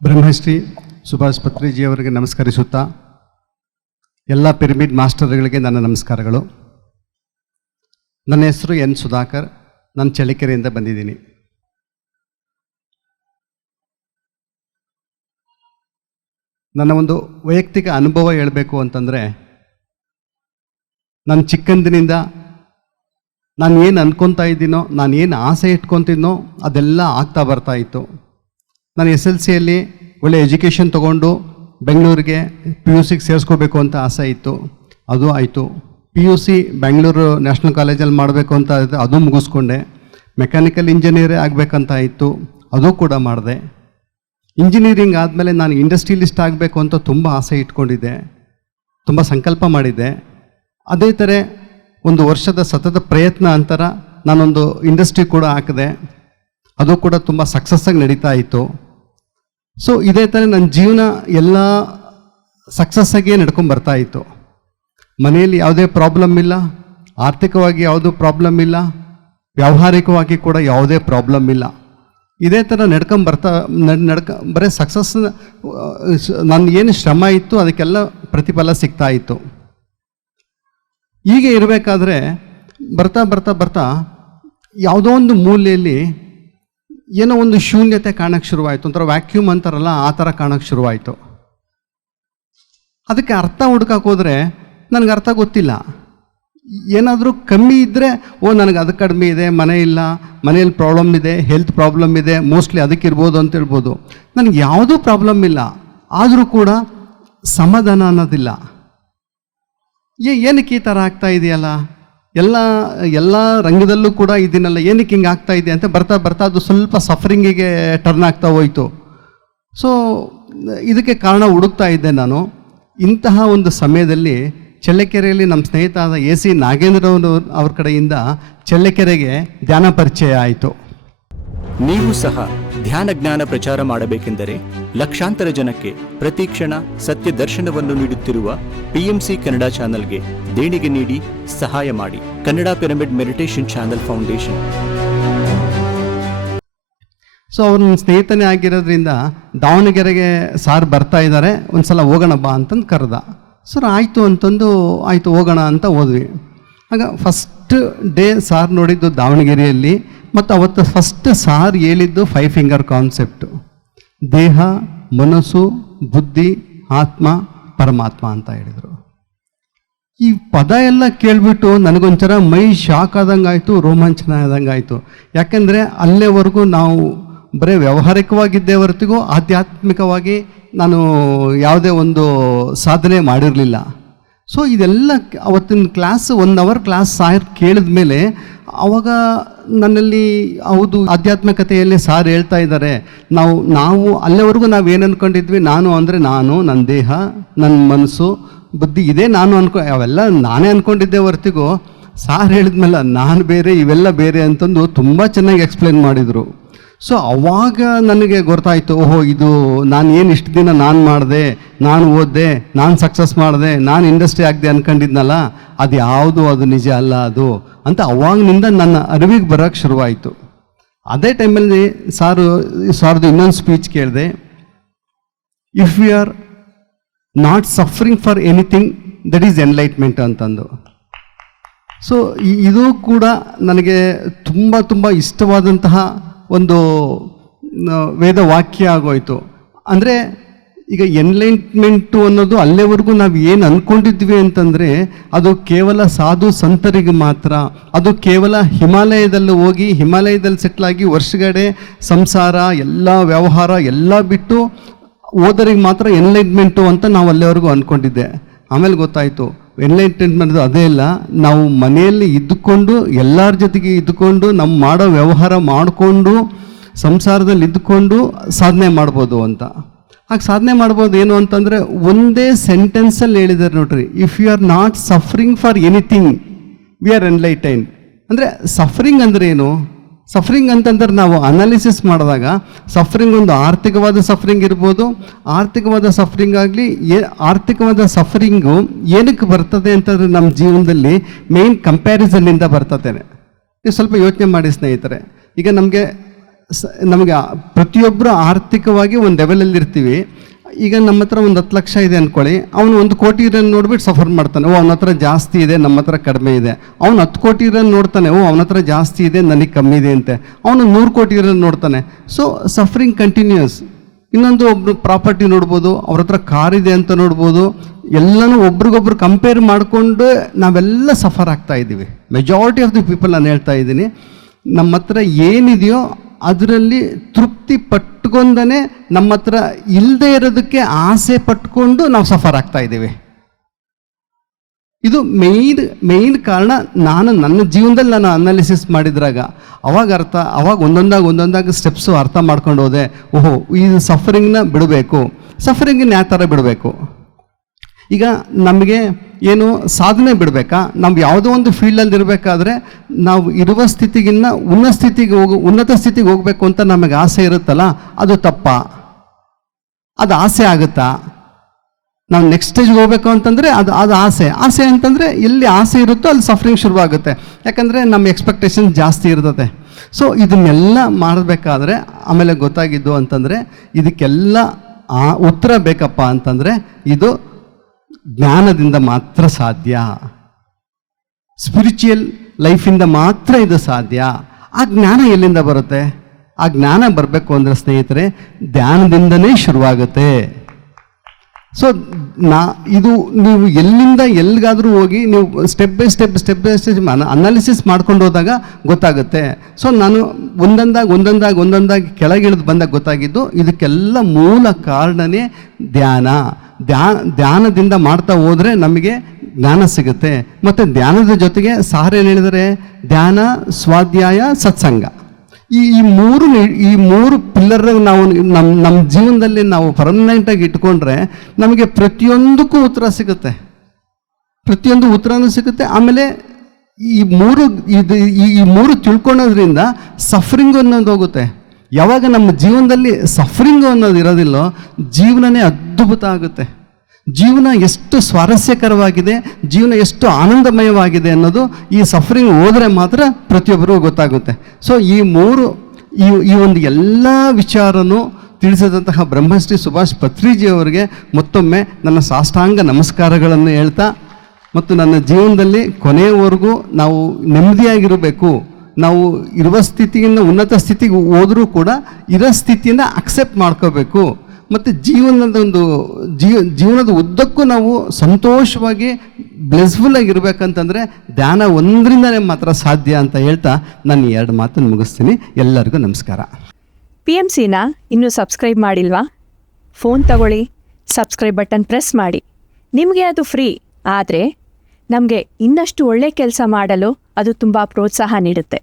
ಬ್ರಹ್ಮಶ್ರೀ ಸುಭಾಷ್ ಪತ್ರಿಜಿಯವರಿಗೆ ನಮಸ್ಕರಿಸುತ್ತಾ ಎಲ್ಲ ಪಿರಮಿಡ್ ಮಾಸ್ಟರ್ಗಳಿಗೆ ನನ್ನ ನಮಸ್ಕಾರಗಳು. ನನ್ನ ಹೆಸರು ಎನ್ ಸುಧಾಕರ್. ನಾನು ಚಳ್ಳಕೆರೆಯಿಂದ ಬಂದಿದ್ದೀನಿ. ನನ್ನ ಒಂದು ವೈಯಕ್ತಿಕ ಅನುಭವ ಹೇಳಬೇಕು ಅಂತಂದರೆ, ನಾನು ಚಿಕ್ಕಂದಿನಿಂದ ನಾನು ಏನು ಅನ್ಕೊತಾ ಇದ್ದೀನೋ, ನಾನು ಏನು ಆಸೆ ಇಟ್ಕೊತೀನೋ ಅದೆಲ್ಲ ಆಗ್ತಾ ಬರ್ತಾ ಇತ್ತು. ನಾನು SLCಯಲ್ಲಿ ಒಳ್ಳೆ ಎಜುಕೇಷನ್ ತೊಗೊಂಡು ಬೆಂಗಳೂರಿಗೆ PUC ಸೇರಿಸ್ಕೋಬೇಕು ಅಂತ ಆಸೆ ಇತ್ತು. ಅದು ಆಯಿತು. PUC ಬೆಂಗಳೂರು ನ್ಯಾಷನಲ್ ಕಾಲೇಜಲ್ಲಿ ಮಾಡಬೇಕು ಅಂತ ಅದು ಮುಗಿಸ್ಕೊಂಡೆ. ಮೆಕ್ಯಾನಿಕಲ್ ಇಂಜಿನಿಯರೇ ಆಗಬೇಕಂತ ಇತ್ತು, ಅದು ಕೂಡ ಮಾಡಿದೆ. ಇಂಜಿನಿಯರಿಂಗ್ ಆದಮೇಲೆ ನಾನು ಇಂಡಸ್ಟ್ರಿಯಲಿಸ್ಟ್ ಆಗಬೇಕು ಅಂತ ತುಂಬ ಆಸೆ ಇಟ್ಕೊಂಡಿದ್ದೆ, ತುಂಬ ಸಂಕಲ್ಪ ಮಾಡಿದ್ದೆ. ಅದೇ ಥರ ಒಂದು ವರ್ಷದ ಸತತ ಪ್ರಯತ್ನ ನಂತರ ನಾನೊಂದು ಇಂಡಸ್ಟ್ರಿ ಕೂಡ ಹಾಕಿದೆ. ಅದು ಕೂಡ ತುಂಬ ಸಕ್ಸಸ್ಸಾಗಿ ನಡೀತಾ ಇತ್ತು. ಸೊ ಇದೇ ಥರ ನನ್ನ ಜೀವನ ಎಲ್ಲ ಸಕ್ಸಸ್ಸಾಗಿಯೇ ನಡ್ಕೊಂಡು ಬರ್ತಾ ಇತ್ತು. ಮನೆಯಲ್ಲಿ ಯಾವುದೇ ಪ್ರಾಬ್ಲಮ್ ಇಲ್ಲ, ಆರ್ಥಿಕವಾಗಿ ಯಾವುದೂ ಪ್ರಾಬ್ಲಮ್ ಇಲ್ಲ, ವ್ಯಾವಹಾರಿಕವಾಗಿ ಕೂಡ ಯಾವುದೇ ಪ್ರಾಬ್ಲಮ್ ಇಲ್ಲ. ಇದೇ ಥರ ಬರೀ ಸಕ್ಸಸ್. ನನ್ನ ಏನು ಶ್ರಮ ಇತ್ತು ಅದಕ್ಕೆಲ್ಲ ಪ್ರತಿಫಲ ಸಿಗ್ತಾ ಇತ್ತು. ಹೀಗೆ ಇರಬೇಕಾದ್ರೆ ಬರ್ತಾ ಬರ್ತಾ ಬರ್ತಾ ಯಾವುದೋ ಒಂದು ಮೂಲೆಯಲ್ಲಿ ಏನೋ ಒಂದು ಶೂನ್ಯತೆ ಕಾಣಕ್ಕೆ ಶುರುವಾಯಿತು. ಒಂಥರ ವ್ಯಾಕ್ಯೂಮ್ ಅಂತಾರಲ್ಲ, ಆ ಥರ ಕಾಣಕ್ಕೆ ಶುರುವಾಯಿತು. ಅದಕ್ಕೆ ಅರ್ಥ ಹುಡ್ಕಕ್ಕೆ ಹೋದರೆ ನನಗೆ ಅರ್ಥ ಗೊತ್ತಿಲ್ಲ. ಏನಾದರೂ ಕಮ್ಮಿ ಇದ್ದರೆ ನನಗೆ ಅದು ಕಡಿಮೆ ಇದೆ, ಮನೆ ಇಲ್ಲ, ಮನೆಯಲ್ಲಿ ಪ್ರಾಬ್ಲಮ್ ಇದೆ, ಹೆಲ್ತ್ ಪ್ರಾಬ್ಲಮ್ ಇದೆ, ಮೋಸ್ಟ್ಲಿ ಅದಕ್ಕಿರ್ಬೋದು ಅಂತ ಹೇಳ್ಬೋದು. ನನಗೆ ಯಾವುದೂ ಪ್ರಾಬ್ಲಮ್ ಇಲ್ಲ, ಆದರೂ ಕೂಡ ಸಮಾಧಾನ ಅನ್ನೋದಿಲ್ಲ. ಏನಕ್ಕೆ ಈ ಥರ ಆಗ್ತಾ ಇದೆಯಲ್ಲ, ಎಲ್ಲ ರಂಗದಲ್ಲೂ ಕೂಡ ಇದನ್ನೆಲ್ಲ ಏನಕ್ಕೆ ಹಿಂಗೆ ಆಗ್ತಾ ಇದೆ ಅಂತ ಬರ್ತಾ ಬರ್ತಾ ಅದು ಸ್ವಲ್ಪ ಸಫರಿಂಗಿಗೆ ಟರ್ನ್ ಆಗ್ತಾ ಹೋಯಿತು. ಸೊ ಇದಕ್ಕೆ ಕಾರಣ ಹುಡುಕ್ತಾ ಇದ್ದೆ ನಾನು. ಇಂತಹ ಒಂದು ಸಮಯದಲ್ಲಿ ಚಳ್ಳಕೆರೆಯಲ್ಲಿ ನಮ್ಮ ಸ್ನೇಹಿತ ಆದ AC ನಾಗೇಂದ್ರ ಅವ್ರ ಕಡೆಯಿಂದ ಚಳ್ಳಕೆರೆಗೆ ಧ್ಯಾನ ಪರಿಚಯ ಆಯಿತು. ನೀವು ಸಹ ಧ್ಯಾನ ಜ್ಞಾನ ಪ್ರಚಾರ ಮಾಡಬೇಕೆಂದರೆ ಲಕ್ಷಾಂತರ ಜನಕ್ಕೆ ಪ್ರತಿ ಕ್ಷಣ ಸತ್ಯ ದರ್ಶನವನ್ನು ನೀಡುತ್ತಿರುವ PMC ಕನ್ನಡ ಚಾನೆಲ್ಗೆ ದೇಣಿಗೆ ನೀಡಿ ಸಹಾಯ ಮಾಡಿ. Kannada pyramid meditation channel foundation. So ಅವ್ರ ನನ್ನ ಸ್ನೇಹಿತನೇ ಆಗಿರೋದ್ರಿಂದ ದಾವಣಗೆರೆಗೆ ಸಾರ್ ಬರ್ತಾ ಇದ್ದಾರೆ, ಒಂದು ಸಲ ಹೋಗೋಣ ಬಾ ಅಂತಂದು ಕರೆದ. ಸರ್ ಆಯಿತು ಅಂತಂದು ಆಯಿತು ಹೋಗೋಣ ಅಂತ ಹೋದ್ವಿ. ಆಗ ಫಸ್ಟ್ ಡೇ ಸಾರ್ ನೋಡಿದ್ದು ದಾವಣಗೆರೆಯಲ್ಲಿ. ಮತ್ತು ಅವತ್ತು ಫಸ್ಟ್ ಸಾರ್ ಹೇಳಿದ್ದು 5 ಫಿಂಗರ್ ಕಾನ್ಸೆಪ್ಟು. ದೇಹ, ಮನಸ್ಸು, ಬುದ್ಧಿ, ಆತ್ಮ, ಪರಮಾತ್ಮ ಅಂತ ಹೇಳಿದರು. ಈ ಪದ ಎಲ್ಲ ಕೇಳಿಬಿಟ್ಟು ನನಗೊಂಥರ ಮೈ ಶಾಕ್ ಆದಂಗೆ ಆಯಿತು, ರೋಮಾಂಚನ ಆದಂಗೆ ಆಯಿತು. ಯಾಕೆಂದರೆ ಅಲ್ಲೇವರೆಗೂ ನಾವು ಬರೀ ವ್ಯಾವಹಾರಿಕವಾಗಿದ್ದೇ ಹೊರತಿಗೂ ಆಧ್ಯಾತ್ಮಿಕವಾಗಿ ನಾನು ಯಾವುದೇ ಒಂದು ಸಾಧನೆ ಮಾಡಿರಲಿಲ್ಲ. ಸೊ ಇದೆಲ್ಲ ಅವತ್ತಿನ ಕ್ಲಾಸ್ 1 ಅವರ್ ಕ್ಲಾಸ್ ಸಾರ್ ಕೇಳಿದ ಮೇಲೆ ಆವಾಗ ನನ್ನಲ್ಲಿ ಹೌದು, ಆಧ್ಯಾತ್ಮಿಕತೆಯಲ್ಲಿ ಸಾರ್ ಹೇಳ್ತಾ ಇದ್ದಾರೆ. ನಾವು ಅಲ್ಲಿವರೆಗೂ ನಾವು ಏನು ಅಂದ್ಕೊಂಡಿದ್ವಿ, ನಾನು ಅಂದರೆ ನಾನು, ನನ್ನ ದೇಹ, ನನ್ನ ಮನಸ್ಸು, ಬುದ್ಧಿ ಇದೇ ನಾನು ಅವೆಲ್ಲ ನಾನೇ ಅಂದ್ಕೊಂಡಿದ್ದೆ ಹೊರತಿಗೂ ಸಾರ್ ಹೇಳಿದ್ಮೇಲೆ ನಾನು ಬೇರೆ, ಇವೆಲ್ಲ ಬೇರೆ ಅಂತಂದು ತುಂಬ ಚೆನ್ನಾಗಿ ಎಕ್ಸ್ಪ್ಲೇನ್ ಮಾಡಿದರು. ಸೊ ಅವಾಗ ನನಗೆ ಗೊತ್ತಾಯಿತು, ಓಹೋ ಇದು ನಾನು ಏನು ಇಷ್ಟು ದಿನ ನಾನು ಮಾಡಿದೆ, ನಾನು ಓದಿದೆ, ನಾನು ಸಕ್ಸಸ್ ಮಾಡಿದೆ, ನಾನು ಇಂಡಸ್ಟ್ರಿ ಆಗದೆ ಅಂದ್ಕೊಂಡಿದ್ನಲ್ಲ, ಅದು ಯಾವುದು ಅದು ನಿಜ ಅಲ್ಲ ಅದು ಅಂತ ಅವಾಗಿನಿಂದ ನನ್ನ ಅರಿವಿಗೆ ಬರೋಕ್ಕೆ ಶುರುವಾಯಿತು. ಅದೇ ಟೈಮಲ್ಲಿ ಸಾರ್ದು ಇನ್ನೊಂದು ಸ್ಪೀಚ್ ಕೇಳಿದೆ. If you are not suffering for anything that is enlightenment ಅಂತಂದು. ಸೊ ಇದು ಕೂಡ ನನಗೆ ತುಂಬ ತುಂಬ ಇಷ್ಟವಾದಂತಹ ಒಂದು ವೇದವಾಕ್ಯ ಆಗೋಯ್ತು. ಅಂದರೆ ಈಗ ಎನ್ಲೈಟ್ಮೆಂಟು ಅನ್ನೋದು ಅಲ್ಲೇವರೆಗೂ ನಾವು ಏನು ಅಂದ್ಕೊಂಡಿದ್ವಿ ಅಂತಂದರೆ ಅದು ಕೇವಲ ಸಾಧು ಸಂತರಿಗೆ ಮಾತ್ರ. ಅದು ಕೇವಲ ಹಿಮಾಲಯದಲ್ಲಿ ಹೋಗಿ ಹಿಮಾಲಯದಲ್ಲಿ ಸೆಟ್ಲಾಗಿ ವರ್ಷಗಡೆ ಸಂಸಾರ ಎಲ್ಲ ವ್ಯವಹಾರ ಎಲ್ಲ ಬಿಟ್ಟು ಓದರಿಗೆ ಮಾತ್ರ ಎನ್ಲೈಟ್ಮೆಂಟು ಅಂತ ನಾವು ಅಲ್ಲಿವರೆಗೂ ಅಂದ್ಕೊಂಡಿದ್ದೆ. ಆಮೇಲೆ ಗೊತ್ತಾಯಿತು ಎನ್ಲೈಟ್ಮೆಂಟ್ ಅದೇ ಇಲ್ಲ, ನಾವು ಮನೆಯಲ್ಲಿ ಇದ್ದುಕೊಂಡು ಎಲ್ಲರ ಜೊತೆಗೆ ಇದ್ದುಕೊಂಡು ನಮ್ಮ ಮಾಡೋ ವ್ಯವಹಾರ ಮಾಡಿಕೊಂಡು ಸಂಸಾರದಲ್ಲಿ ಇದ್ದುಕೊಂಡು ಸಾಧನೆ ಮಾಡ್ಬೋದು ಅಂತ. ಹಾಗೆ ಸಾಧನೆ ಮಾಡ್ಬೋದು ಏನು ಅಂತಂದರೆ ಒಂದೇ ಸೆಂಟೆನ್ಸಲ್ಲಿ ಹೇಳಿದ್ದಾರೆ ನೋಡ್ರಿ, if you are not suffering for anything we are enlightened. ಅಂದರೆ ಸಫರಿಂಗ್ ಅಂದರೆ ಏನು? ಸಫರಿಂಗ್ ಅಂತಂದ್ರೆ ನಾವು ಅನಾಲಿಸಿಸ್ ಮಾಡಿದಾಗ ಸಫರಿಂಗ್ ಒಂದು ಆರ್ಥಿಕವಾದ ಸಫರಿಂಗ್ ಇರ್ಬೋದು. ಆರ್ಥಿಕವಾದ ಸಫರಿಂಗ್ ಆಗಲಿ, ಆರ್ಥಿಕವಾದ ಸಫರಿಂಗು ಏನಕ್ಕೆ ಬರ್ತದೆ ಅಂತಂದರೆ ನಮ್ಮ ಜೀವನದಲ್ಲಿ ಮೇನ್ ಕಂಪ್ಯಾರಿಸನ್ನಿಂದ ಬರ್ತದೆ. ನೀವು ಸ್ವಲ್ಪ ಯೋಚನೆ ಮಾಡಿ ಸ್ನೇಹಿತರೆ. ಈಗ ನಮಗೆ ಪ್ರತಿಯೊಬ್ಬರು ಆರ್ಥಿಕವಾಗಿ ಒಂದು ಲೆವೆಲಲ್ಲಿ ಇರ್ತೀವಿ. ಈಗ ನಮ್ಮ ಹತ್ರ ಒಂದು 10 ಲಕ್ಷ ಇದೆ ಅಂದ್ಕೊಳ್ಳಿ, ಅವನು 1 ಕೋಟಿ ಇರೋನು ನೋಡ್ಬಿಟ್ಟು ಸಫರ್ ಮಾಡ್ತಾನೆ, ಅವನ ಹತ್ರ ಜಾಸ್ತಿ ಇದೆ, ನಮ್ಮ ಹತ್ರ ಕಡಿಮೆ ಇದೆ. ಅವನು 10 ಕೋಟಿ ಇರೋನು ನೋಡ್ತಾನೆ, ಅವನ ಹತ್ರ ಜಾಸ್ತಿ ಇದೆ, ನನಗೆ ಕಮ್ಮಿ ಇದೆ ಅಂತೆ. ಅವನು 100 ಕೋಟಿ ಇರೋನು ನೋಡ್ತಾನೆ. So suffering continues. ಇನ್ನೊಂದು ಒಬ್ರು ಪ್ರಾಪರ್ಟಿ ನೋಡ್ಬೋದು, ಅವ್ರ ಹತ್ರ ಕಾರ್ ಇದೆ ಅಂತ ನೋಡ್ಬೋದು. ಎಲ್ಲನೂ ಒಬ್ರಿಗೊಬ್ರು ಕಂಪೇರ್ ಮಾಡಿಕೊಂಡು ನಾವೆಲ್ಲ ಸಫರ್ ಆಗ್ತಾ ಇದ್ದೀವಿ. ಮೆಜಾರಿಟಿ ಆಫ್ ದಿ ಪೀಪಲ್ ನಾನು ಹೇಳ್ತಾ ಇದ್ದೀನಿ, ನಮ್ಮ ಹತ್ರ ಏನಿದೆಯೋ ಅದರಲ್ಲಿ ತೃಪ್ತಿ ಪಟ್ಕೊಂಡೇ ನಮ್ಮ ಹತ್ರ ಇಲ್ಲದೆ ಇರೋದಕ್ಕೆ ಆಸೆ ಪಟ್ಕೊಂಡು ನಾವು ಸಫರ್ ಆಗ್ತಾ ಇದ್ದೀವಿ. ಇದು ಮೇಯ್ನ್ ಕಾರಣ. ನನ್ನ ಜೀವನದಲ್ಲಿ ನಾನು ಅನಾಲಿಸಿಸ್ ಮಾಡಿದ್ರಾಗ ಅವಾಗ ಒಂದೊಂದಾಗಿ ಸ್ಟೆಪ್ಸು ಅರ್ಥ ಮಾಡ್ಕೊಂಡು ಹೋದೆ. ಓಹೋ, ಈ ಸಫರಿಂಗ್ನ ಬಿಡಬೇಕು. ಸಫರಿಂಗನ್ನ ಯಾವ ಥರ ಬಿಡಬೇಕು? ಈಗ ನಮಗೆ ಏನು ಸಾಧನೆ ಬಿಡಬೇಕಾ? ನಾವು ಯಾವುದೋ ಒಂದು ಫೀಲ್ಡಲ್ಲಿ ಇರಬೇಕಾದ್ರೆ ನಾವು ಇರುವ ಸ್ಥಿತಿಗಿನ್ನ ಉನ್ನತ ಸ್ಥಿತಿಗೆ ಹೋಗಬೇಕು ಅಂತ ನಮಗೆ ಆಸೆ ಇರುತ್ತಲ್ಲ, ಅದು ತಪ್ಪಾ? ಅದು ಆಸೆ ಆಗುತ್ತಾ? ನಾವು ನೆಕ್ಸ್ಟ್ ಸ್ಟೇಜ್ಗೆ ಹೋಗ್ಬೇಕು ಅಂತಂದರೆ ಅದು ಆಸೆ ಅಂತಂದರೆ ಎಲ್ಲಿ ಆಸೆ ಇರುತ್ತೋ ಅಲ್ಲಿ ಸಫರಿಂಗ್ ಶುರುವಾಗುತ್ತೆ. ಯಾಕಂದರೆ ನಮ್ಮ ಎಕ್ಸ್ಪೆಕ್ಟೇಷನ್ ಜಾಸ್ತಿ ಇರ್ತದೆ. ಸೊ ಇದನ್ನೆಲ್ಲ ಮಾಡಬೇಕಾದ್ರೆ ಆಮೇಲೆ ಗೊತ್ತಾಗಿದ್ದು ಅಂತಂದರೆ ಇದಕ್ಕೆಲ್ಲ ಉತ್ತರ ಬೇಕಪ್ಪ ಅಂತಂದರೆ ಇದು ಜ್ಞಾನದಿಂದ ಮಾತ್ರ ಸಾಧ್ಯ. ಸ್ಪಿರಿಚುವಲ್ ಲೈಫಿಂದ ಮಾತ್ರ ಇದು ಸಾಧ್ಯ. ಆ ಜ್ಞಾನ ಎಲ್ಲಿಂದ ಬರುತ್ತೆ? ಆ ಜ್ಞಾನ ಬರಬೇಕು ಅಂದರೆ ಸ್ನೇಹಿತರೆ ಧ್ಯಾನದಿಂದನೇ ಶುರುವಾಗುತ್ತೆ. ಸೊ ಇದು ನೀವು ಎಲ್ಲಿಂದ ಎಲ್ಲಿಗಾದರೂ ಹೋಗಿ ನೀವು ಸ್ಟೆಪ್ ಬೈ ಸ್ಟೆಪ್ ಅನಾಲಿಸಿಸ್ ಮಾಡ್ಕೊಂಡು ಹೋದಾಗ ಗೊತ್ತಾಗುತ್ತೆ. ಸೊ ನಾನು ಒಂದೊಂದಾಗಿ ಕೆಳಗಿಳಿದು ಬಂದಾಗ ಗೊತ್ತಾಗಿದ್ದು ಇದಕ್ಕೆಲ್ಲ ಮೂಲ ಕಾರಣನೇ ಧ್ಯಾನದಿಂದ ಮಾಡ್ತಾ ಹೋದರೆ ನಮಗೆ ಜ್ಞಾನ ಸಿಗುತ್ತೆ. ಮತ್ತು ಧ್ಯಾನದ ಜೊತೆಗೆ ಸಾರ್ ಏನು ಹೇಳಿದರೆ, ಧ್ಯಾನ, ಸ್ವಾಧ್ಯಾಯ, ಸತ್ಸಂಗ, ಈ ಮೂರು ಪಿಲ್ಲರ್ ನಾವು ನಮ್ಮ ಜೀವನದಲ್ಲಿ ನಾವು ಪರ್ಮನೆಂಟಾಗಿ ಇಟ್ಕೊಂಡ್ರೆ ನಮಗೆ ಪ್ರತಿಯೊಂದಕ್ಕೂ ಉತ್ತರ ಸಿಗುತ್ತೆ. ಪ್ರತಿಯೊಂದು ಉತ್ತರನೂ ಸಿಗುತ್ತೆ. ಆಮೇಲೆ ಈ ಮೂರು ತಿಳ್ಕೊಳ್ಳೋದ್ರಿಂದ ಸಫರಿಂಗ್ ಅನ್ನೋದು ಹೋಗುತ್ತೆ. ಯಾವಾಗ ನಮ್ಮ ಜೀವನದಲ್ಲಿ ಸಫರಿಂಗು ಅನ್ನೋದು ಇರೋದಿಲ್ಲೋ ಜೀವನನೇ ಅದ್ಭುತ ಆಗುತ್ತೆ. ಜೀವನ ಎಷ್ಟು ಸ್ವಾರಸ್ಯಕರವಾಗಿದೆ, ಜೀವನ ಎಷ್ಟು ಆನಂದಮಯವಾಗಿದೆ ಅನ್ನೋದು ಈ ಸಫರಿಂಗ್ ಹೋದರೆ ಮಾತ್ರ ಪ್ರತಿಯೊಬ್ಬರಿಗೂ ಗೊತ್ತಾಗುತ್ತೆ. ಸೊ ಈ ಒಂದು ಎಲ್ಲ ವಿಚಾರನೂ ತಿಳಿಸಿದಂತಹ ಬ್ರಹ್ಮಶ್ರೀ ಸುಭಾಷ್ ಪತ್ರಿಜಿಯವರಿಗೆ ಮತ್ತೊಮ್ಮೆ ನನ್ನ ಸಾಷ್ಟಾಂಗ ನಮಸ್ಕಾರಗಳನ್ನು ಹೇಳ್ತಾ, ಮತ್ತು ನನ್ನ ಜೀವನದಲ್ಲಿ ಕೊನೆಯವರೆಗೂ ನಾವು ನೆಮ್ಮದಿಯಾಗಿರಬೇಕು. ನಾವು ಇರುವ ಸ್ಥಿತಿಯಿಂದ ಉನ್ನತ ಸ್ಥಿತಿಗೆ ಹೋದರೂ ಕೂಡ ಇರೋ ಸ್ಥಿತಿಯನ್ನು ಅಕ್ಸೆಪ್ಟ್ ಮಾಡ್ಕೋಬೇಕು. ಮತ್ತು ಜೀವನದ ಉದ್ದಕ್ಕೂ ನಾವು ಸಂತೋಷವಾಗಿ ಬ್ಲೆಸ್ಫುಲ್ಲಾಗಿರ್ಬೇಕಂತಂದರೆ ಧ್ಯಾನ ಒಂದರಿಂದನೇ ಮಾತ್ರ ಸಾಧ್ಯ ಅಂತ ಹೇಳ್ತಾ ನಾನು 2 ಮಾತನ್ನು ಮುಗಿಸ್ತೀನಿ. ಎಲ್ಲರಿಗೂ ನಮಸ್ಕಾರ. PMCನ ಇನ್ನೂ ಸಬ್ಸ್ಕ್ರೈಬ್ ಮಾಡಿಲ್ವಾ? ಫೋನ್ ತಗೊಳ್ಳಿ, ಸಬ್ಸ್ಕ್ರೈಬ್ ಬಟನ್ ಪ್ರೆಸ್ ಮಾಡಿ. ನಿಮಗೆ ಅದು ಫ್ರೀ. ಆದರೆ ನಮಗೆ ಇನ್ನಷ್ಟು ಒಳ್ಳೆ ಕೆಲಸ ಮಾಡಲು ಅದು ತುಂಬ ಪ್ರೋತ್ಸಾಹ ನೀಡುತ್ತೆ.